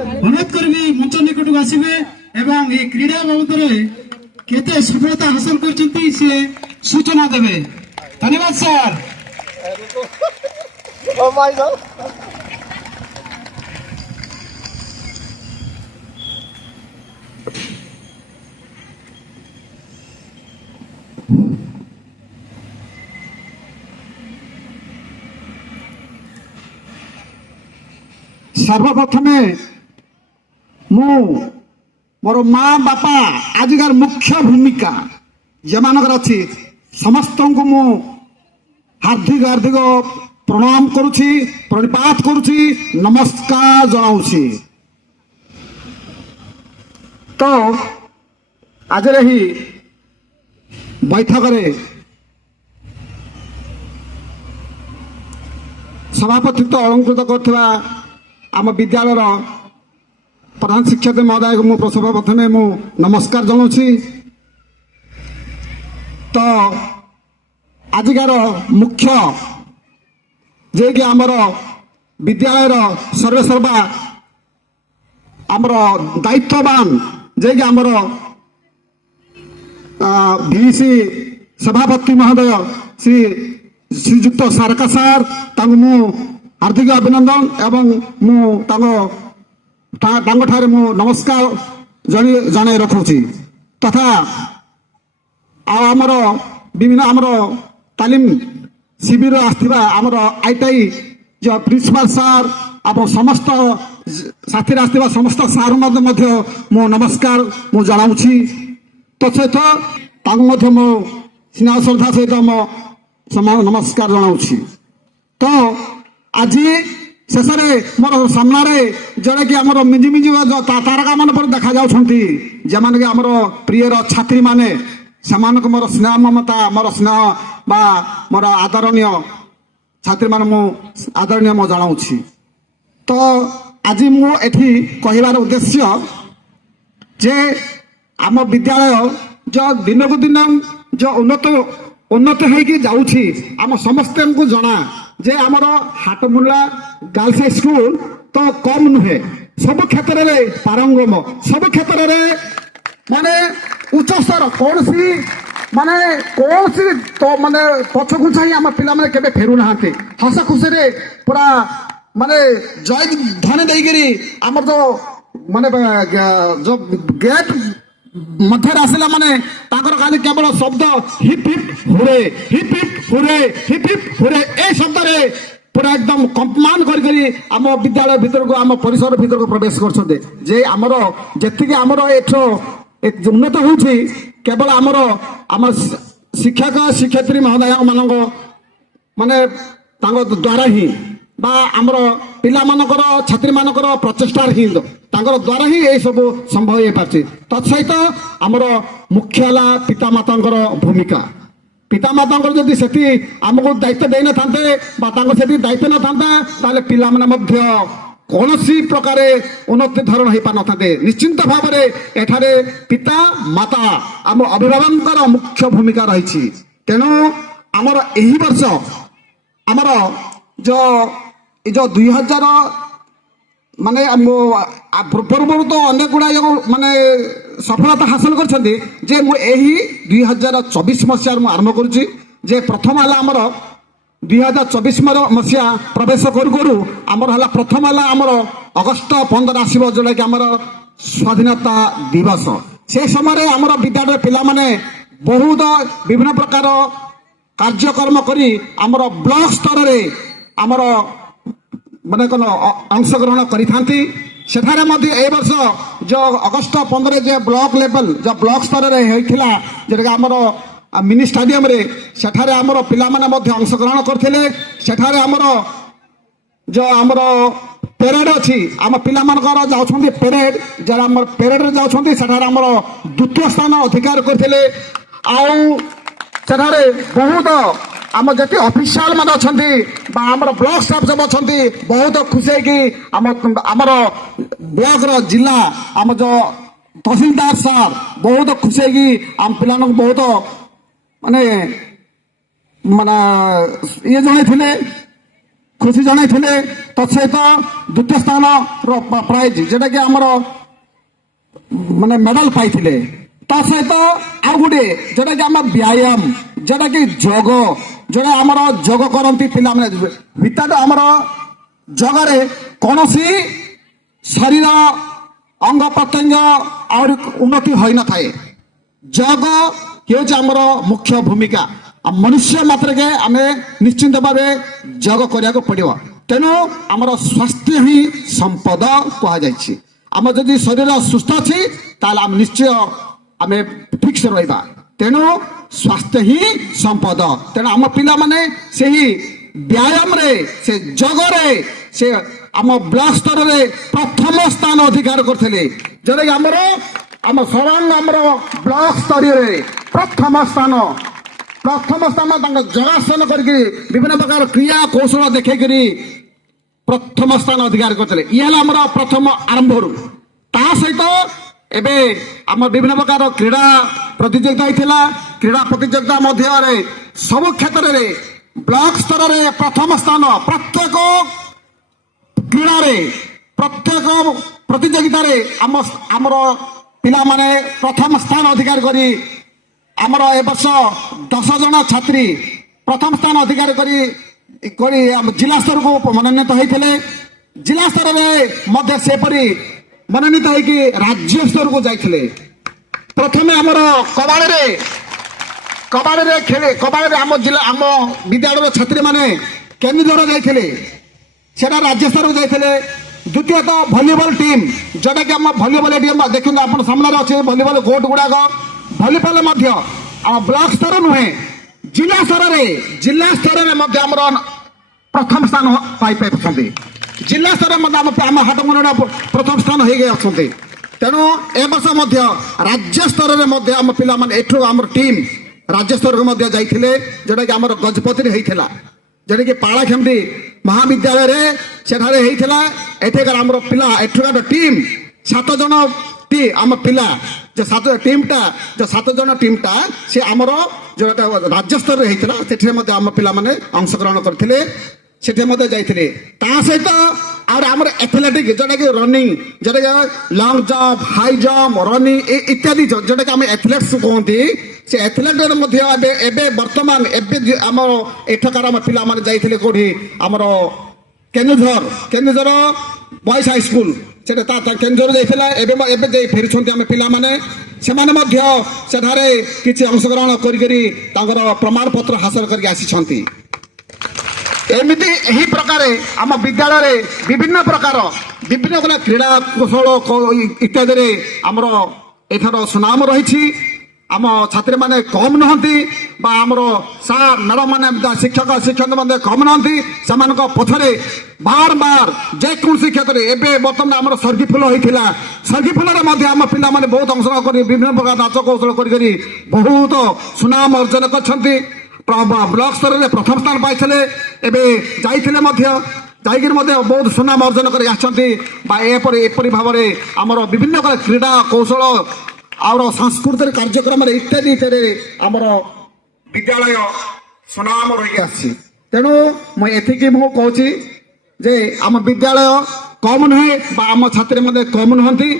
अनुरोध करी मंच निकट को आसवे एवं ये क्रीड़ा बाबद केते सफलता हासिल करछंती से सूचना देवे। धन्यवाद सर। सर्वप्रथमे मु मोर माँ बापा आजिकार मुख्य भूमिका जमानकर अच्छी समस्त को मु हार्दिक हार्दिक प्रणाम करुछि, प्रणिपात करुछि, नमस्कार जनाउछि। तो आज ही बैठक सभापतित्व अलंकृत करथिबा आम विद्यालय प्रधान शिक्षक महोदय को प्रसव प्रथमे मु नमस्कार जनाउछि। तो आजिकार मुख्य जे कि आमर विद्यालय सर्वेसर्वा आमर दायित्ववान जे कि आमर भिसी सभापति महोदय श्री श्रीजुक्त सारका सार तांको मु हार्दिक अभिनंदन एवं मुझे मु नमस्कार जन रखुची। तथा आमर विभिन्न आमर तालीम शिविर आसथिबा आमर आईटीआई जो प्रिंसिपाल सार आप समस्त साथी आसथिबा समस्त सार मध्य मु नमस्कार मु जनाउछि। तत्सहित तांको मध्य मु स्नेह श्रद्धा सहित मो नमस्कार जनाउछि। तो आज शेष मोर सामने जड़े कि आम मिंजी मिंजी तारका मान देखा जाऊँगी जमाने आम प्रियर छात्री माने सेमानक मोर स्नेह ममता मोर स्नेह बा मोर आदरणीय छात्री मान मु आदरणीय मो जनाऊँगी। तो आज मुझे कहबार उद्देश्य जे आम विद्यालय जो दिन को दिन जो उन्नत होगी जाऊँगी आम समस्त को जना जे आमर हाटमुला गर्ल्स हाई स्कूल तो कम नुहे सब क्षेत्र में पारंगम सब क्षेत्र में माने उच्च स्तर कौन सी माने कौन सी तो माने पछ घुंचा ही आम पिला माने केबे फेरु नाहांती हस खुशी रे पूरा माने जय धन देगिरी आमर जो माने जो गेट मध्य आसला माने ताकर खाली केवल शब्द hip hip hurray hip hip hurray hip hip hurray ए शब्द रे पूरा एकदम कंपमान करी आम विद्यालय भीतर को आम परिसर भीतर को प्रवेश करछते जे आमर जेतिके आमर एठो उन्नत होउछि केवल आमर आम शिक्षक शिक्षयित्री महोदय मानक माने तांको द्वारा ही बा आमर पिला मानकर छात्री मानकर प्रचेष्टार ही द्वारा ही ये सब संभव हो पार्टी। तत्सहित आमर मुख्य है पितामातांकर भूमिका पितामातांकर जदि सेठी आमको दायित्व दे न थांते बा तांको सेठी दायित्व न थांता ताले पिला माने मध्य कौनसी प्रकार उन्नति धरण हो पार न निश्चिंत भाव में एठारे पिता माता आम अभिभावक मुख्य भूमिका रही। तेणु आमर यही वर्ष आमर जो 2000 माने पूर्व तो अनेक गुड़ा माने सफलता हासिल करछन्ती जे मु एही 2024 मसीह आरंभ करुची जे प्रथम है आमर 2024 मसीहा प्रवेश करू करू आमर है प्रथम है आमर अगस्ट 15 आसो जोटा कि आमर स्वाधीनता दिवस से समय आमर विद्यालय पिला माने बहुत विभिन्न प्रकार कार्यक्रम करी आमर ब्लॉक स्तर रे आमर माने कौन अंशग्रहण करी सेठारे मध्य ए वर्ष जो अगस्ट 15 जो ब्लॉक लेवल जो ब्लॉक स्तर रे होइथिला जेटा आमर मिनी स्टेडियम रे सेठारे आमर पिला माने मध्य अंशग्रहण करथिले सेठारे आमर जो आमर पेरेड अच्छी आम पिला मानकर जाउछन्ती पेरेड जरा आमर पेरेड रे जाउछन्ती सेठारे आमर द्वितीय स्थान अधिकार करथिले आउ सेठारे बहुत आम जति ऑफिशियल मान अच्छा आमर ब्लॉक स्टाफ सब अच्छा बहुत खुशी कि आमर ब्लॉक रो जिला आम जो तहसीलदार साहब बहुत खुशी कि आम पिला बहुत माने माने ये जन थे ଖୁସି ଜଣାଇଥିଲେ। ତତ୍ସହିତ ଦ୍ୱିତୀୟ ସ୍ଥାନର ପ୍ରାଇଜ ଯେଉଁଟାକି ଆମର ମାନେ ମେଡାଲ ପାଇଥିଲେ। ତା ସହିତ ଆଉ ଗୋଟେ ଯୋଉଟାକି ଆମ ବ୍ୟାୟାମ, ଯୋଉଟାକି ଯୋଗ, ଯୋଉଟା ଆମର ଯୋଗ କରନ୍ତି ପିଲାମାନେ ଭିତରେ ଆମର ଯୋଗରେ କୌଣସି ଶରୀର ଅଙ୍ଗ ପ୍ରତ୍ୟଙ୍ଗ ଆହୁରି ଉନ୍ନତି ହୋଇନଥାଏ। ଯୋଗ ହେଉଛି ଆମର ମୁଖ୍ୟ ଭୂମିକା। ଆଉ ମନୁଷ୍ୟ ମାତ୍ରକେ ଆମେ ନିଶ୍ଚିନ୍ତ ଭାବେ ଯୋଗ କରିବାକୁ ପଡ଼ିବ। ତେଣୁ ଆମର ସ୍ୱାସ୍ଥ୍ୟ ହିଁ ସମ୍ପଦ କୁହାଯାଇଛି। ଆମର ଯଦି ଶରୀର ସୁସ୍ଥ ଅଛି ତାହେଲେ ଆମେ ନିଶ୍ଚୟ ଆମେ ଠିକ୍ସେ ରହିବା। ତେଣୁ ସ୍ୱାସ୍ଥ୍ୟ ହିଁ ସମ୍ପଦ। ତେଣୁ ଆମ ପିଲାମାନେ ସେହି ବ୍ୟାୟାମରେ, ସେ ଯୋଗରେ, ସେ ଆମ ବ୍ଲକ ସ୍ତରରେ ପ୍ରଥମ ସ୍ଥାନ ଅଧିକାର କରିଥିଲେ। ଯେଉଁଟାକି ଆମ ସରାଙ୍ଗ ଆମର ବ୍ଲକ ସ୍ତରୀୟରେ ପ୍ରଥମ ସ୍ଥାନ ତାଙ୍କ ଯୋଗାସନ କରିକି ବିଭିନ୍ନ ପ୍ରକାର କ୍ରିୟା କୌଶଳ ଦେଖେଇକରି ପ୍ରଥମ ସ୍ଥାନ ଅଧିକାର କରିଥିଲେ। ଇଏ ହେଲା ଆମର ପ୍ରଥମ ଆରମ୍ଭରୁ। ତା ସହିତ ଏବେ ଆମର ବିଭିନ୍ନ ପ୍ରକାର କ୍ରୀଡ଼ା ପ୍ରତିଯୋଗିତା ହେଇଥିଲା। କ୍ରୀଡ଼ା ପ୍ରତିଯୋଗିତା ମଧ୍ୟରେ ସବୁ କ୍ଷେତ୍ରରେ ବ୍ଲକ ସ୍ତରରେ ପ୍ରଥମ ସ୍ଥାନ, ପ୍ରତ୍ୟେକ କ୍ରୀଡ଼ାରେ ପ୍ରତ୍ୟେକ ପ୍ରତିଯୋଗିତାରେ ଆମର ପିଲାମାନେ ପ୍ରଥମ ସ୍ଥାନ ଅଧିକାର କରି ଆମର ଏ ବର୍ଷ 10 ଜଣ ଛାତ୍ରୀ ପ୍ରଥମ ସ୍ଥାନ ଅଧିକାର କରି ଜିଲ୍ଲା ସ୍ତରକୁ ମନୋନୀତ ହୋଇଥିଲେ। ଜିଲ୍ଲା ସ୍ତରରେ ମଧ୍ୟ ସେପରି ମନୋନୀତ ହୋଇକି ରାଜ୍ୟ ସ୍ତରକୁ ଯାଇଥିଲେ। ପ୍ରଥମେ ଆମର କବାଡ଼ିରେ ଆମ ବିଦ୍ୟାଳୟର ଛାତ୍ରୀମାନେ କେନ୍ଦୁଝର ଯାଇଥିଲେ, ସେଟା ରାଜ୍ୟ ସ୍ତରକୁ ଯାଇଥିଲେ। ଦ୍ୱିତୀୟତଃ ଭଲିବଲ ଟିମ୍, ଯୋଉଟାକି ଆମ ଭଲିବଲ ଟିମ୍ ଦେଖନ୍ତୁ ଆପଣ ସାମ୍ନାରେ ଅଛି ଭଲିବଲ କୋର୍ଟ ଗୁଡ଼ାକ। ଭଲିବଲ ମଧ୍ୟ ଆମ ବ୍ଲକ ସ୍ତର ନୁହେଁ, ଜିଲ୍ଲା ସ୍ତରରେ ମଧ୍ୟ ଆମର ପ୍ରଥମ ସ୍ଥାନ ପାଇପାରୁଛନ୍ତି। ଜିଲ୍ଲା ସ୍ତରରେ ମଧ୍ୟ ଆମ ହାଟମୁଣ୍ଡା ପ୍ରଥମ ସ୍ଥାନ ହେଇକି ଅଛନ୍ତି। ତେଣୁ ଏ ବର୍ଷ ମଧ୍ୟ ରାଜ୍ୟ ସ୍ତରରେ ମଧ୍ୟ ଆମ ପିଲାମାନେ ଏଠୁ ଆମର ଟିମ୍ ରାଜ୍ୟ ସ୍ତରକୁ ମଧ୍ୟ ଯାଇଥିଲେ, ଯୋଉଟାକି ଆମର ଗଜପତିରେ ହେଇଥିଲା। ଯେଉଁଟାକି ପାଳାଖେମୁଣ୍ଡି ମହାବିଦ୍ୟାଳୟରେ ସେଠାରେ ହେଇଥିଲା। ଏଠିକାର ଆମର ପିଲା ଏଠୁକାର ଟିମ୍ 7 ଜଣ ଆମ ପିଲା ଯେ 7 ଜଣ ଟିମ୍ଟା ସେ ଆମର ଯେଉଁଟା ରାଜ୍ୟ ସ୍ତରରେ ହେଇଥିଲା ସେଠିରେ ମଧ୍ୟ ଆମ ପିଲାମାନେ ଅଂଶଗ୍ରହଣ କରିଥିଲେ, ସେଠି ମଧ୍ୟ ଯାଇଥିଲେ। ତା ସହିତ ଆଉ ଆମର ଏଥଲେଟିକ୍ ଯୋଉଟାକି ରନିଂ, ଯୋଉଟାକି long jump, high jump, running ଇତ୍ୟାଦି ଯୋଉଟାକି ଆମେ ଏଥଲେଟ୍ସ କୁହନ୍ତି, ସେ ଏଥଲେଟ୍ରେ ମଧ୍ୟ ଏବେ ବର୍ତ୍ତମାନ ଆମର ଏଠାକାର ଆମ ପିଲାମାନେ ଯାଇଥିଲେ କୋଉଠି ଆମର କେନ୍ଦୁଝର ବଏଜ ହାଇସ୍କୁଲ, ସେଟା କେନ୍ଦୁଝର ଯାଇଥିଲା। ଏବେ ଯାଇ ଫେରୁଛନ୍ତି ଆମେ ପିଲାମାନେ। ସେମାନେ ମଧ୍ୟ ସେଠାରେ କିଛି ଅଂଶଗ୍ରହଣ କରିକରି ତାଙ୍କର ପ୍ରମାଣପତ୍ର ହାସଲ କରିକି ଆସିଛନ୍ତି। ଏମିତି ଏହି ପ୍ରକାର ଆମ ବିଦ୍ୟାଳୟରେ ବିଭିନ୍ନ ପ୍ରକାର କ୍ରୀଡ଼ା କୌଶଳ ଇତ୍ୟାଦିରେ ଆମର ଏଥର ସୁନାମ ରହିଛି। ଆମ ଛାତ୍ରୀମାନେ କମ୍ ନୁହନ୍ତି ବା ଆମର ସାର୍ ମ୍ୟାଡ଼ାମ ମାନେ ଶିକ୍ଷକ ମଧ୍ୟ କମ୍ ନୁହନ୍ତି। ସେମାନଙ୍କ ପଛରେ ବାରବାର ଯେକୌଣସି କ୍ଷେତ୍ରରେ ଏବେ ବର୍ତ୍ତମାନ ଆମର ସର୍ଗୀ ଫୁଲ ହୋଇଥିଲା, ସର୍ଗୀ ଫୁଲରେ ମଧ୍ୟ ଆମ ପିଲାମାନେ ବହୁତ ଅଂଶଗ୍ରହଣ କରି ବିଭିନ୍ନ ପ୍ରକାର ନାଚ କୌଶଳ କରିକରି ବହୁତ ସୁନାମ ଅର୍ଜନ କରିଛନ୍ତି। ବ୍ଲକ ସ୍ତରରେ ପ୍ରଥମ ସ୍ଥାନ ପାଇଥିଲେ। ଏବେ ଯାଇଥିଲେ ଯାଇକିରି ମଧ୍ୟ ବହୁତ ସୁନାମ ଅର୍ଜନ କରି ଆସିଛନ୍ତି। ବା ଏପରି ଭାବରେ ଆମର ବିଭିନ୍ନ ପ୍ରକାର କ୍ରୀଡ଼ା କୌଶଳ ଆଉ ସାଂସ୍କୃତିକ କାର୍ଯ୍ୟକ୍ରମରେ ଇତ୍ୟାଦି ଆମର ବିଦ୍ୟାଳୟ ସୁନାମ ରହିକି ଆସିଛି। ତେଣୁ ମୁଁ କହୁଛି ଯେ ଆମ ବିଦ୍ୟାଳୟ କମ୍ ନୁହେଁ ବା ଆମ ଛାତ୍ରୀ ମଧ୍ୟ କମ୍ ନୁହନ୍ତି।